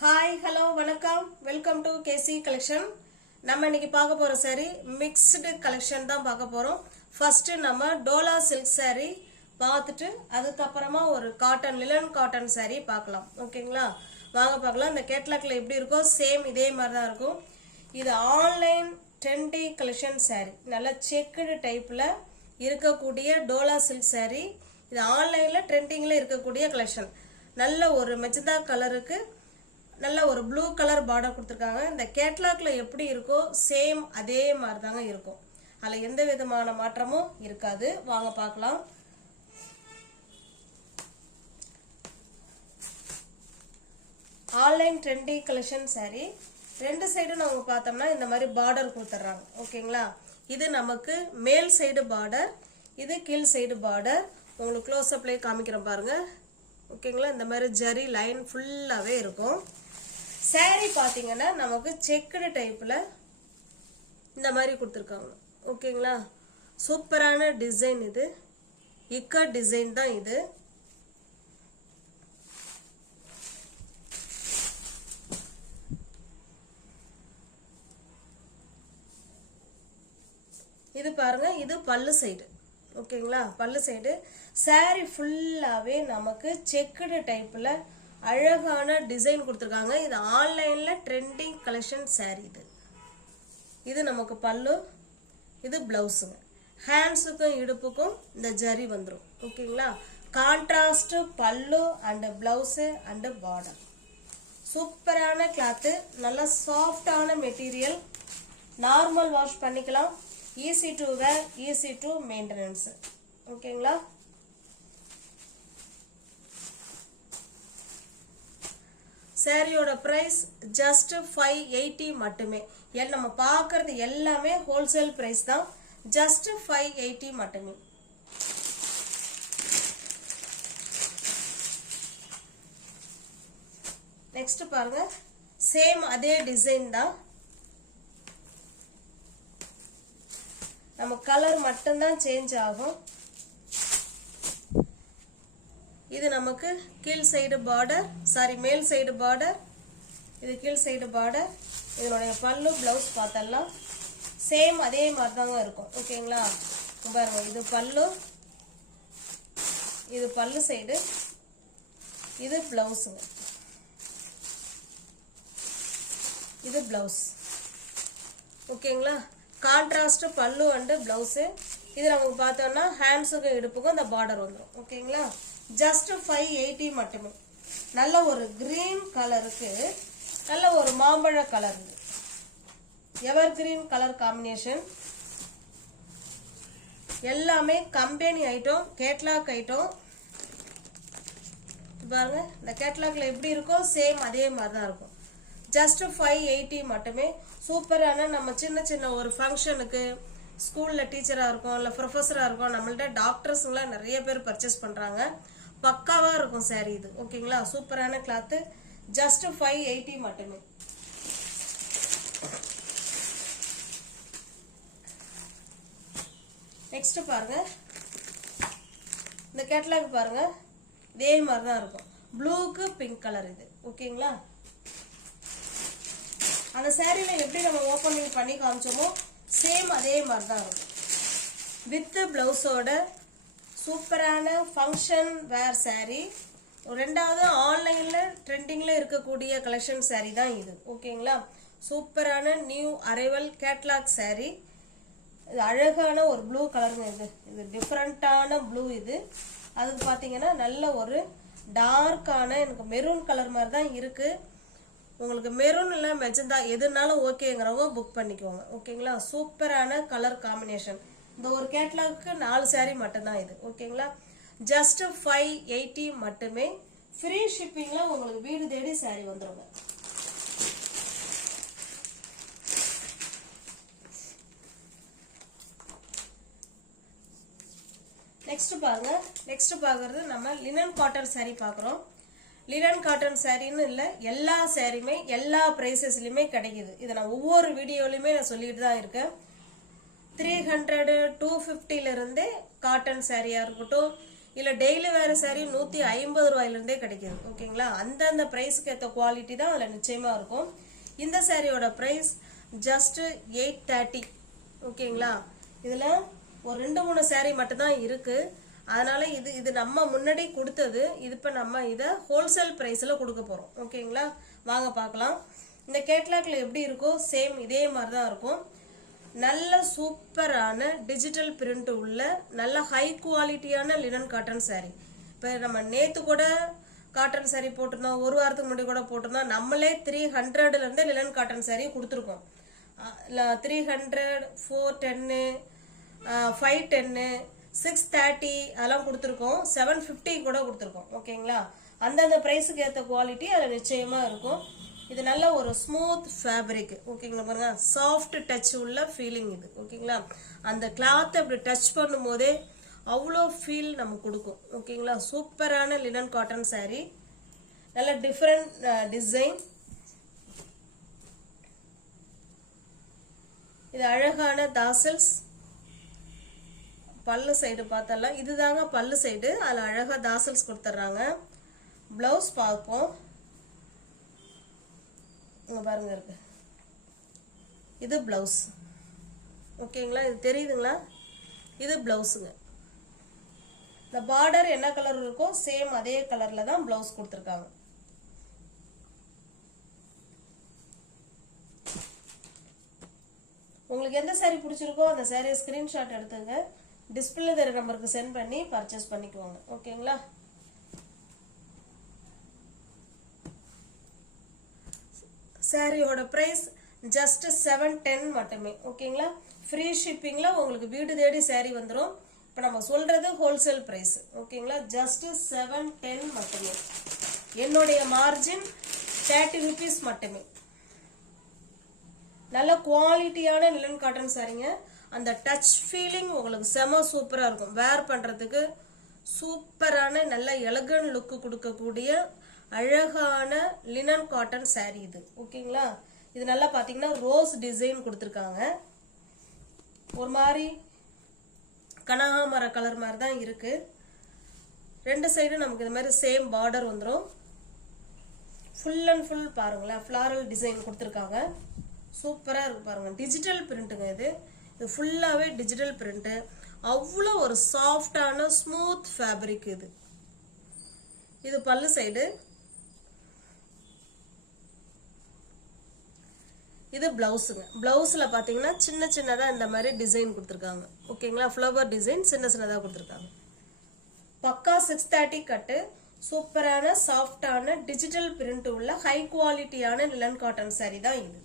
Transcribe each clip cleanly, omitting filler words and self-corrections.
Hi hello வணக்கம் welcome to KC collection. நம்ம இன்னைக்கு பார்க்க போற saree மிக்ஸ்டு கலெக்ஷன் தான் பார்க்க போறோம். ஃபர்ஸ்ட் நம்ம டோலா சில்க் saree பார்த்துட்டு அதுக்கப்புறமா ஒரு காட்டன் லினன் காட்டன் saree பார்க்கலாம். ஓகேங்களா, வாங்க பார்க்கலாம். இந்த கேட்லாக்ல எப்படி இருக்கோ சேம் இதே மாதிரி தான் இருக்கும். இது ஆன்லைன் ட்ரெண்டி கலெக்ஷன் saree, நல்ல செக்குடு டைப்ல இருக்கக்கூடிய டோலா சில்க் saree. இது ஆன்லைன்ல ட்ரெண்டிங்ல இருக்கக்கூடிய கலெக்ஷன். நல்ல ஒரு மெஜந்தா கலருக்கு நல்ல ஒரு ப்ளூ கலர் பார்டர் கொடுத்துருக்காங்க. இந்த கேட்லாக்ல எப்படி இருக்கோ சேம் அதே மாதிரி தாங்க இருக்கும். அதில் எந்த விதமான மாற்றமும் இருக்காது. வாங்க பார்க்கலாம். ஆன்லைன் ட்ரெண்டி கலெக்ஷன் saree ரெண்டு சைடும் நம்ம பார்த்தோம்னா இந்த மாதிரி பார்டர் கொடுத்துட்றாங்க. ஓகேங்களா, இது நமக்கு மேல் சைடு பார்டர், இது கீழ் சைடு பார்டர். உங்களுக்கு க்ளோஸ் அப்லேயே காமிக்கிறேன் பாருங்க. ஓகேங்களா, இந்த மாதிரி ஜரி லைன் ஃபுல்லாகவே இருக்கும். saree பார்த்தீங்கன்னா நமக்கு செக்குடு டைப்பில் இந்த மாதிரி கொடுத்துருக்காங்க. ஓகேங்களா, சூப்பரான டிசைன். இது இக்கா டிசைன் தான். இது இது பாருங்க, இது பல்லு சைடு. ஓகேங்களா, பல்லு சைடு. saree ஃபுல்லாகவே நமக்கு செக்குடு டைப்பில் அழகான டிசைன் கொடுத்துருக்காங்க. இது ஆன்லைன்ல ட்ரெண்டிங் கலெக்ஷன் saree. இது நமக்கு பல்லு, இது பிளவுஸுங்க. ஹேண்ட்ஸுக்கும் இடுப்புக்கும் இந்த ஜரி வந்துடும். ஓகேங்களா, contrast pallu and blouse and border. சூப்பரான கிளாத்து, நல்ல சாஃப்டான மெட்டீரியல். நார்மல் வாஷ் பண்ணிக்கலாம். Easy to wear, easy to maintenance. ஓகேங்களா, சாரியோட பிரைஸ் ஜஸ்ட் 580 மட்டுமே. நம்ம பார்க்கறது எல்லாமே ஹோல்சேல் பிரைஸ் தான். ஜஸ்ட் 580 மட்டுமே. நெக்ஸ்ட் பாருங்க, சேம் அதே டிசைன் தான். நம்ம கலர் மட்டும்தான் சேஞ்ச் ஆகும். இது நமக்கு கீழ் சைடு பார்டர், சாரி மேல் சைடு பார்டர், இது கீழ் சைடு பார்டர். இதனுடைய பல்லு பிளவுஸ் பார்த்தலாம் சேம் அதே மாதிரி தாங்க இருக்கும். ஓகேங்களா, பாருங்க, இது பல்லு, இது பல்லு சைடு, இது பிளவுஸுங்க, இது பிளவுஸ். ஓகேங்களா, கான்ட்ராஸ்ட் பல்லு அண்ட் பிளவுஸ். இது நமக்கு பார்த்தோம்னா ஹேண்ட்ஸுக்கும் இடுப்புக்கும் இந்த பார்டர் வந்துடும். ஓகேங்களா, ஜஸ்ட் 580 மட்டுமே. நல்ல ஒரு கிரீன் கலருக்கு நல்ல ஒரு மாம்பழ கலர், எவர் கிரீன் கலர் காம்பினேஷன். எல்லாமே கம்பெனி ஐட்டம், கேட்லாக் ஐட்டம். பாருங்க, இந்த கேட்லாக்ல எப்படி இருக்கோ சேம் அதே மாதிரி தான் இருக்கும். ஜஸ்ட் 580 மட்டுமே. சூப்பரான நம்ம சின்ன சின்ன ஒரு ஃபங்க்ஷனுக்கு, ஸ்கூல்ல டீச்சரா இருக்கும், இல்லை ப்ரொஃபஸரா இருக்கும், நம்மள்ட்ட டாக்டர்ஸுங்களாம் நிறைய பேர் பர்ச்சேஸ் பண்றாங்க. பக்காவா இருக்கும் saree இது. ஓகேங்களா, சூப்பரான கிளாத்து. ஜஸ்ட் 580 மட்டுமே. நெக்ஸ்ட் பாருங்க, இந்த கேட்லாக் பாருங்க, இதே மாதிரி தான் இருக்கும். ப்ளூக்கு பிங்க் கலர் இது. ஓகேங்களா, அந்த சாரியில எப்படி நம்ம ஓப்பனிங் பண்ணி காமிச்சோமோ சேம் அதே மாதிரி தான் இருக்கும். வித் பிளவுஸோட சூப்பரான ஃபங்க்ஷன் வேர் saree. ரெண்டாவது ஆன்லைன்ல ட்ரெண்டிங்ல இருக்கக்கூடிய கலெக்ஷன் saree தான் இது. ஓகேங்களா, சூப்பரான நியூ அரைவல் கேட்லாக் saree. இது அழகான ஒரு ப்ளூ கலருங்க. இது டிஃப்ரெண்டான ப்ளூ. இது அதுக்கு பார்த்தீங்கன்னா நல்ல ஒரு டார்க்கான எனக்கு மெரூன் கலர் மாதிரி தான் இருக்கு. உங்களுக்கு மெரூன் இல்லை மெஜந்தா எதுனாலும் ஓகேங்கிறவங்க புக் பண்ணிக்கோங்க. ஓகேங்களா, சூப்பரான கலர் காம்பினேஷன். இந்த ஒரு கேட்லாக்கு 4 saree மட்டும்தான் இது. ஓகேங்களா, ஜஸ்ட் 580 மட்டுமே. ஃப்ரீ ஷிப்பிங்ல உங்களுக்கு வீடு தேடி saree வந்துருங்க. நெக்ஸ்ட் பாருங்க, நெக்ஸ்ட் பாக்குறது நம்ம லினன் காட்டன் saree பாக்குறோம். லினன் காட்டன் சாரின்னு இல்லை, எல்லா சாரியுமே எல்லா பிரைசஸ்லயுமே கிடைக்குது. இதை நான் ஒவ்வொரு வீடியோலையுமே நான் சொல்லிட்டு தான் இருக்கேன். 300 250 இருந்தே காட்டன் சாரியா இருக்கட்டும், இல்லை டெய்லி வேறு சாரி 150 ரூபாயிலிருந்தே கிடைக்கிது. ஓகேங்களா, அந்தந்த ப்ரைஸுக்கு ஏற்ற குவாலிட்டி தான் அதில் நிச்சயமாக இருக்கும். இந்த சாரியோட ப்ரைஸ் ஜஸ்ட் 830. ஓகேங்களா, இதில் ஒரு 2-3 சாரி மட்டும்தான் இருக்குது. அதனால் இது நம்ம முன்னாடி கொடுத்தது. இது இப்போ நம்ம இதை ஹோல்சேல் ப்ரைஸில் கொடுக்க போகிறோம். ஓகேங்களா, வாங்க பார்க்கலாம். இந்த கேட்லாக்ல எப்படி இருக்கோ சேம் இதே மாதிரி தான் இருக்கும். நல்ல சூப்பரான டிஜிட்டல் பிரிண்ட் உள்ள நல்ல ஹை குவாலிட்டியான லினன் காட்டன் சாரீ. இப்போ நம்ம நேற்று கூட காட்டன் சாரீ போட்டிருந்தோம், ஒரு வாரத்துக்கு முன்னாடி கூட போட்டிருந்தோம். நம்மளே 300லேருந்தே லினன் காட்டன் சாரீ கொடுத்துருக்கோம். 300, 410, 510, 630 அதெல்லாம் கொடுத்துருக்கோம். 750 கூட கொடுத்துருக்கோம். ஓகேங்களா, அந்தந்த ப்ரைஸுக்கு ஏற்ற குவாலிட்டி அதில் நிச்சயமாக இருக்கும். இது நல்ல ஒரு ஸ்மூத் ஃபேப்ரிக். ஓகேங்களா, பாருங்க சாஃப்ட் டச் உள்ள ஃபீலிங் இது. ஓகேங்களா, அந்த கிளாத்தை அப்படி டச் பண்ணும் போதே அவ்வளோ ஃபீல் நமக்கு கொடுக்கும். ஓகேங்களா, சூப்பரான லினன் காட்டன் சாரீ, நல்ல டிஃப்ரெண்ட் டிசைன். இது அழகான தாசல்ஸ். பல்லு சைடு பார்த்தலாம், இதுதாங்க பல்லு சைடு. அதில் அழகாக தாசல்ஸ் கொடுத்துட்றாங்க. ப்ளவுஸ் பார்ப்போம். இங்கே பாருங்க இருக்கு, இது ப்ளவுஸ். ஓகேங்களா, இது தெரியுதுங்களா, இது ப்ளவுஸுங்க. இந்த பார்டர் என்ன கலர் இருக்கோ சேம் அதே கலரில் தான் ப்ளவுஸ் கொடுத்துருக்காங்க. உங்களுக்கு எந்த சாரீ பிடிச்சிருக்கோ அந்த சாரியை ஸ்க்ரீன்ஷாட் எடுத்துங்க, டிஸ்பிளே தெரிய நம்பருக்கு சென்ட் பண்ணி பர்ச்சேஸ் பண்ணிக்குவாங்க. ஓகேங்களா, சாரியோட ப்ரைஸ் ஜஸ்ட் 710 மட்டுமே. ஓகேங்களா, ஃப்ரீ ஷிப்பிங்கில் உங்களுக்கு வீடு தேடி சாரீ வந்துடும். இப்போ நம்ம சொல்கிறது ஹோல்சேல் ப்ரைஸ். ஓகேங்களா, ஜஸ்ட் 710 மட்டுமே. என்னுடைய மார்ஜின் 30 rupees மட்டுமே. நல்ல குவாலிட்டியான லினன் காட்டன் சாரீங்க. அந்த டச் ஃபீலிங் உங்களுக்கு செம சூப்பராக இருக்கும். வேர் பண்ணுறதுக்கு சூப்பரான நல்ல எலகன்ட் லுக்கு கொடுக்கக்கூடிய அழகான லினன் காட்டன் சாரீ இது. ஓகேங்களா, இது நல்லா பார்த்தீங்கன்னா ரோஸ் டிசைன் கொடுத்துருக்காங்க. ஒரு மாதிரி கனகாமர கலர் மாதிரி தான் இருக்கு. ரெண்டு சைடும் நமக்கு இது மாதிரி சேம் பார்டர் வந்துடும். ஃபுல் அண்ட் ஃபுல் பாருங்களேன், ஃப்ளாரல் டிசைன் கொடுத்துருக்காங்க. சூப்பராக இருக்கு பாருங்க. டிஜிட்டல் பிரிண்ட்டுங்க இது. இது ஃபுல்லாகவே டிஜிட்டல் பிரிண்ட்டு. அவ்வளோ ஒரு சாஃப்டான ஸ்மூத் ஃபேப்ரிக் இது. இது பல்லு சைடு. இது பிளவுஸுங்க. பிளவுஸில் பார்த்தீங்கன்னா சின்ன சின்னதாக இந்த மாதிரி டிசைன் கொடுத்துருக்காங்க. ஓகேங்களா, ஃப்ளவர் டிசைன் சின்ன சின்னதாக கொடுத்துருக்காங்க. பக்கா 630 கட்டு. சூப்பரான சாஃப்டான டிஜிட்டல் பிரிண்ட் உள்ள ஹை குவாலிட்டியான லினன் காட்டன் சாரீ தான் இது.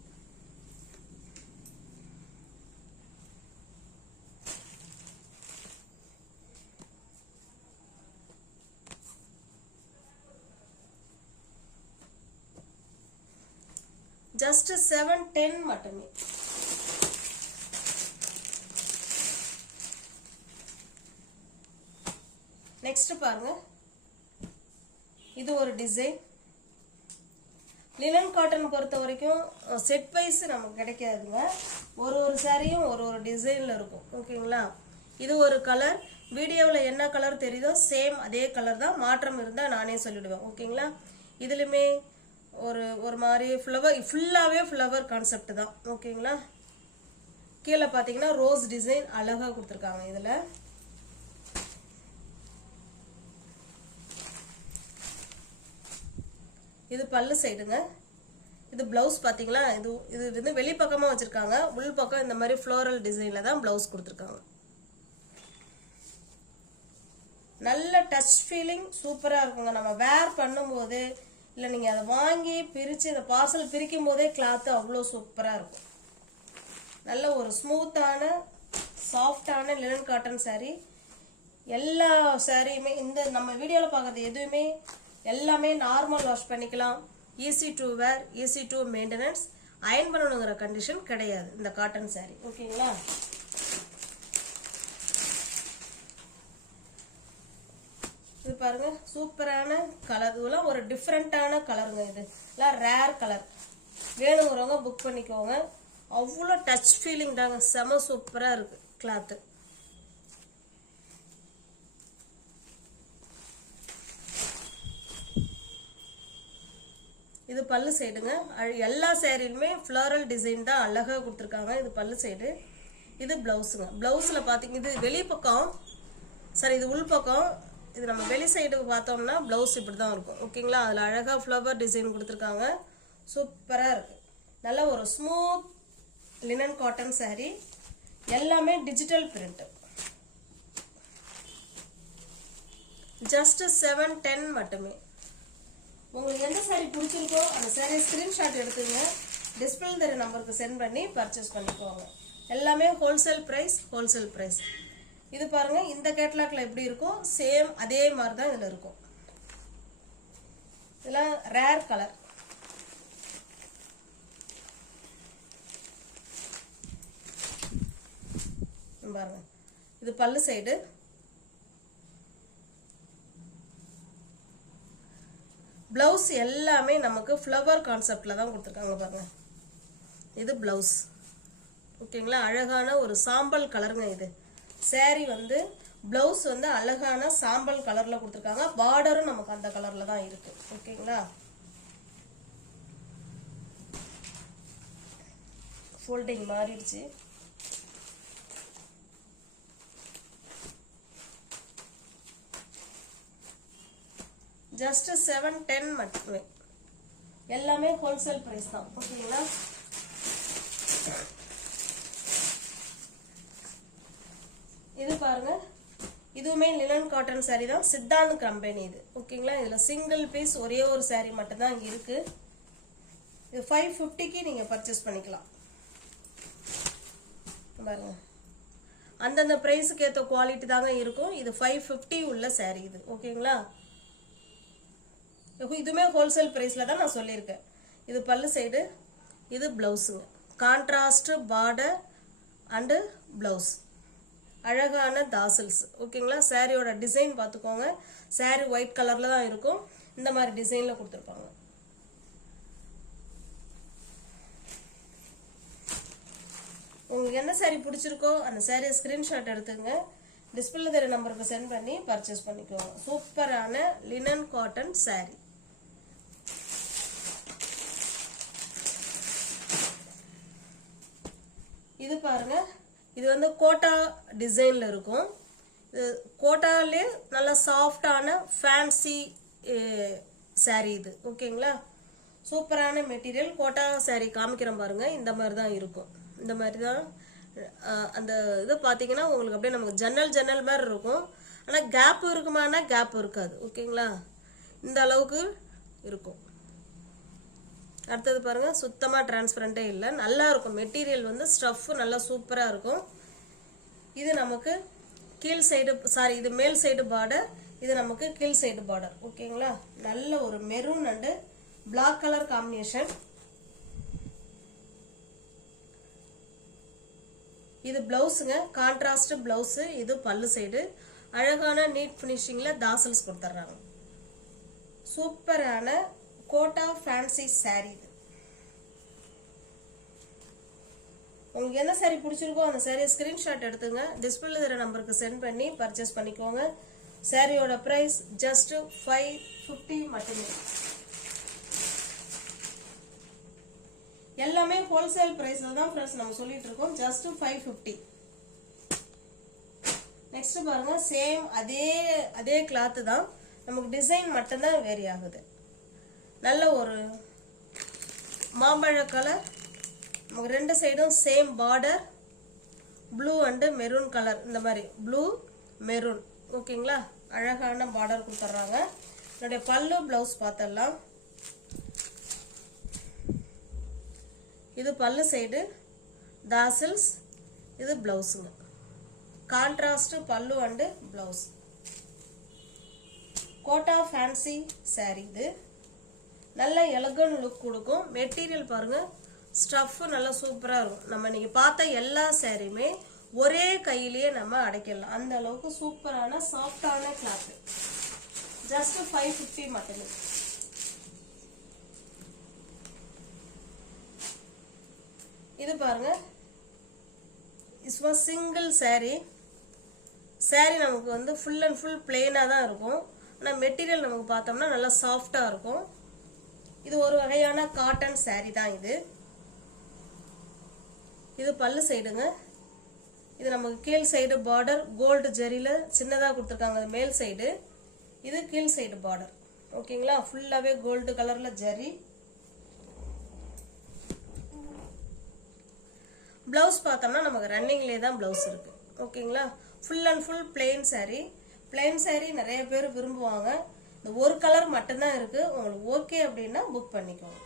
ஜஸ்ட் 710 மட்டுமே. நெக்ஸ்ட் பாருங்க, இது ஒரு டிசைன். லினன் காட்டன் பொறுத்த வரைக்கும் செட் வைஸ் நமக்கு கிடைக்காதுங்க. ஒரு சாரியும் ஒரு டிசைன்ல இருக்கும். ஓகேங்களா, இது ஒரு கலர். வீடியோவில் என்ன கலர் தெரியுதோ சேம் அதே கலர் தான். மாற்றம் இருந்தால் நானே சொல்லிடுவேன். ஓகேங்களா, இதுலையுமே ஒரு மாதிரி ஃப்ளவர், ஃபுல்லாகவே ஃப்ளவர் கான்செப்ட் தான். ஓகேங்களா, கீழே பார்த்தீங்கன்னா ரோஸ் டிசைன் அழகாக கொடுத்துருக்காங்க. இதில் இது பல்லு சைடுங்க. இது பிளவுஸ் பார்த்தீங்களா, இது வந்து வெளி பக்கமாக வச்சுருக்காங்க. உள் பக்கம் இந்த மாதிரி ஃப்ளோரல் டிசைனில் தான் பிளவுஸ் கொடுத்துருக்காங்க. நல்ல டச் ஃபீலிங் சூப்பராக இருக்குங்க. நம்ம வேர் பண்ணும்போது இல்லை நீங்கள் அதை வாங்கி பிரித்து இந்த பார்சல் பிரிக்கும் போதே கிளாத்து அவ்வளோ சூப்பராக இருக்கும். நல்ல ஒரு ஸ்மூத்தான சாஃப்டான லினன் காட்டன் சாரீ. எல்லா சாரியுமே இந்த நம்ம வீடியோவில் பார்க்குறது எதுவுமே எல்லாமே நார்மல் வாஷ் பண்ணிக்கலாம். Easy to wear, easy to maintenance. Iron பண்ணணுங்கிற கண்டிஷன் கிடையாது இந்த காட்டன் சாரீ. ஓகேங்களா, இது பாருங்க சூப்பரான கலர். இதெல்லாம் ஒரு டிஃப்ரெண்டான கலருங்க. இது எல்லாம் ரேர் கலர். வேணுங்கிறவங்க புக் பண்ணிக்கோங்க. அவ்வளோ டச் ஃபீலிங் தாங்க. செம சூப்பராக இருக்கு கிளாத்து. இது பல்லு சைடுங்க. எல்லா சாரிலுமே ஃப்ளோரல் டிசைன் தான் அழகா கொடுத்துருக்காங்க. இது பல்லு சைடு. இது பிளவுஸுங்க. பிளவுஸில் பார்த்தீங்க இது வெளி பக்கம், சரி இது உள் பக்கம். இது நம்ம வெளி சைடு பார்த்தோம்னா பிளவுஸ் இப்படி தான் இருக்கும். ஓகேங்களா? அதில் அழகாக ஃப்ளவர் டிசைன் கொடுத்துருக்காங்க. சூப்பராக இருக்குது. நல்ல ஒரு ஸ்மூத் லினன் காட்டன் சாரீ. எல்லாமே டிஜிட்டல் பிரிண்ட். ஜஸ்ட் 710 மட்டுமே. உங்களுக்கு எந்த சாரீ பிடிச்சிருக்கோ அந்த சாரீ ஸ்கிரீன்ஷாட் எடுத்துங்க. டிஸ்பிளே தெரிய நம்பருக்கு சென்ட் பண்ணி பர்ச்சேஸ் பண்ணிக்கோங்க. எல்லாமே ஹோல்சேல் ப்ரைஸ். இது பாருங்க, இந்த கேட்லாக்ல எப்படி இருக்கும் சேம் அதே மாதிரி தான் இதுல இருக்கும். இதெல்லாம் ரேர் கலர். பாருங்க, இது பல்லு சைடு. பிளவுஸ் எல்லாமே நமக்கு ஃப்ளவர் கான்செப்ட்ல தான் கொடுத்துருக்காங்க. பாருங்க, இது பிளவுஸ். ஓகேங்களா? அழகான ஒரு சாம்பல் கலருங்க. இது சாரி வந்து பிளவுஸ் வந்து அழகான சாம்பல் கலர்ல கொடுத்துருக்காங்க. பார்டரும் நமக்கு அந்த கலர்ல தான் இருக்கு. ஓகேங்களா? ஃபோல்டிங் மாறிடுச்சு. ஜஸ்ட் 710 மட்டுமே. எல்லாமே ஹோல்சேல் பிரைஸ் தான். ஓகேங்களா? இது பாருங்க, இதுவுமே லினன் காட்டன் சாரி தான். சித்தாந்த் கம்பெனி இது. ஓகேங்களா? இதுல சிங்கிள் பீஸ் ஒரே ஒரு சாரி மட்டும் தான் இங்க இருக்கு. இது 550க்கு நீங்க பர்ச்சேஸ் பண்ணிக்கலாம். பாருங்க, அந்தந்த பிரைஸுக்கு ஏற்ற குவாலிட்டி தாங்க இருக்கும். இது 550 உள்ள சாரி இது. ஓகேங்களா? இதுமே ஹோல்சேல் பிரைஸ்ல தான் நான் சொல்லியிருக்கேன். இது பல்லு சைடு. இது பிளவுஸுங்க. Contrast border and blouse. அழகான தாசல்ஸ். ஓகேங்களா? சாரியோட டிசைன் பார்த்துக்கோங்க. சாரி ஒயிட் கலர்ல தான் இருக்கும். இந்த மாதிரி டிசைன்ல கொடுத்துருப்பாங்க. உங்களுக்கு என்ன சாரி பிடிச்சிருக்கோ அந்த சாரியை ஸ்கிரீன்ஷாட் எடுத்துங்க. டிஸ்பிளே தெரிய நம்பருக்கு சென்ட் பண்ணி பர்ச்சேஸ் பண்ணிக்கோங்க. சூப்பரான லினன் காட்டன் சாரி. இது பாருங்க, இது வந்து கோட்டா டிசைன்ல இருக்கும். இது கோட்டாலே நல்ல சாஃப்டான ஃபேன்சி சாரி இது. ஓகேங்களா? சூப்பரான மெட்டீரியல். கோட்டா சாரி காமிக்கிறேன் பாருங்க. இந்த மாதிரி தான் இருக்கும். இந்த மாதிரி தான் அந்த இது பார்த்தீங்கன்னா உங்களுக்கு அப்படியே நமக்கு ஜன்னல் மாதிரி இருக்கும். ஆனால் கேப் இருக்குமானா கேப் இருக்காது. ஓகேங்களா? இந்த அளவுக்கு இருக்கும். அடுத்தது பாருங்க, சுத்தமா டிரான்ஸ்பரண்டே இல்லை. நல்லா இருக்கும். மெட்டீரியல் வந்து ஸ்டஃப் நல்லா சூப்பரா இருக்கும். இது நமக்கு கீழ் சைடு, சாரி இது மேல் சைடு பார்டர். இது நமக்கு கீழ் சைடு பார்டர். ஓகேங்களா? நல்ல ஒரு maroon and black colour combination. இது பிளவுஸுங்க. Contrast blouse. இது பல்லு சைடு. அழகான நீட் பினிஷிங்ல தாசல்ஸ் கொடுத்துட்றாங்க. சூப்பரான கோட்டா ஃபேன்சி சாரி. உங்களுக்கு என்ன சாரி பிடிச்சிருக்கோ அந்த சாரியை ஸ்கிரீன்ஷாட் எடுத்துங்க. டிஸ்பிளே தெரிய நம்பருக்கு சென்ட் பண்ணி பர்ச்சேஸ் பண்ணிக்கோங்க. சாரியோட பிரைஸ் ஜஸ்ட் 550 மட்டுமே. எல்லாமே ஹோல்சேல் பிரைஸ்ல தான் ஃப்ரெண்ட்ஸ் நம்ம சொல்லிட்டு இருக்கோம். ஜஸ்ட் 550. நெக்ஸ்ட் பாருங்க, சேம் அதே கிளாத் தான். நமக்கு டிசைன் மட்டும்தான் வேரி ஆகுது. நல்ல ஒரு மாம்பழ கலர். நமக்கு ரெண்டு சைடும் same border. Blue and maroon colour. இந்த மாதிரி ப்ளூ மெரூன். ஓகேங்களா? அழகான பார்டர் கொடுத்துட்றாங்க. என்னுடைய பல்லு பிளவுஸ் பார்த்துடலாம். இது பல்லு சைடு தாசல்ஸ். இது பிளவுஸுங்க. Contrast pallu and blouse. Kota fancy sari இது. நல்ல எலகன் லுக் கொடுக்கும். மெட்டீரியல் பாருங்க, ஸ்டஃப் நல்லா சூப்பரா இருக்கும். நம்ம நீங்க பார்த்த எல்லா சாரியுமே ஒரே கையிலேயே நம்ம அடைக்கலாம். அந்த அளவுக்கு சூப்பரான சாஃப்டான கிளாத். ஜஸ்ட் 550 மட்டுமே. இது பாருங்க, is was single sorry. Sorry நமக்கு வந்து ஃபுல் அண்ட் ஃபுல் பிளெயினா தான் இருக்கும். ஆனால் மெட்டீரியல் நமக்கு பார்த்தோம்னா நல்லா சாஃப்டா இருக்கும். இது ஒரு வகையான காட்டன் saree தான் இது. இது பல்லு சைடுங்க. இது நமக்கு கீழ் சைடு பார்டர் கோல்டு ஜெரியில சின்னதா கொடுத்துருக்காங்க. அது மேல் சைடு, இது கீழ் சைடு பார்டர். ஓகேங்களா? ஃபுல்லாவே கோல்டு கலர்ல ஜெரி. பிளவுஸ் பார்த்தோம்னா நமக்கு ரன்னிங்லேயே தான் பிளவுஸ் இருக்கு. ஓகேங்களா? Full and full plain saree. Plain saree நிறைய பேர் விரும்புவாங்க. இந்த ஒரு கலர் மட்டும்தான் இருக்கு. உங்களுக்கு ஓகே அப்படின்னா புக் பண்ணிக்கோங்க.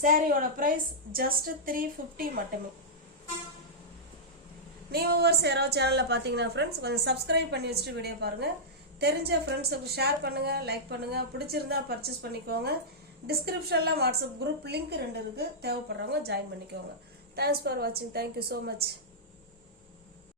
சாரியோட பிரைஸ் ஜஸ்ட் 350 மட்டுமே. நியூவர்ஸ் யாராவது சேனல்ல பாத்தீங்கன்னா ஃப்ரெண்ட்ஸ் கொஞ்சம் சப்ஸ்கிரைப் பண்ணி வச்சுட்டு வீடியோ பாருங்க. தெரிஞ்ச ஃப்ரெண்ட்ஸுக்கு ஷேர் பண்ணுங்க, லைக் பண்ணுங்க. பிடிச்சிருந்தா பர்ச்சேஸ் பண்ணிக்கோங்க. டிஸ்கிரிப்ஷன்ல வாட்ஸ்அப் குரூப் லிங்க் 2 இருக்கு. தேவைப்படுறவங்க ஜாயின் பண்ணிக்கோங்க. தேங்க்ஸ் ஃபார் வாட்சிங். Thank you so much.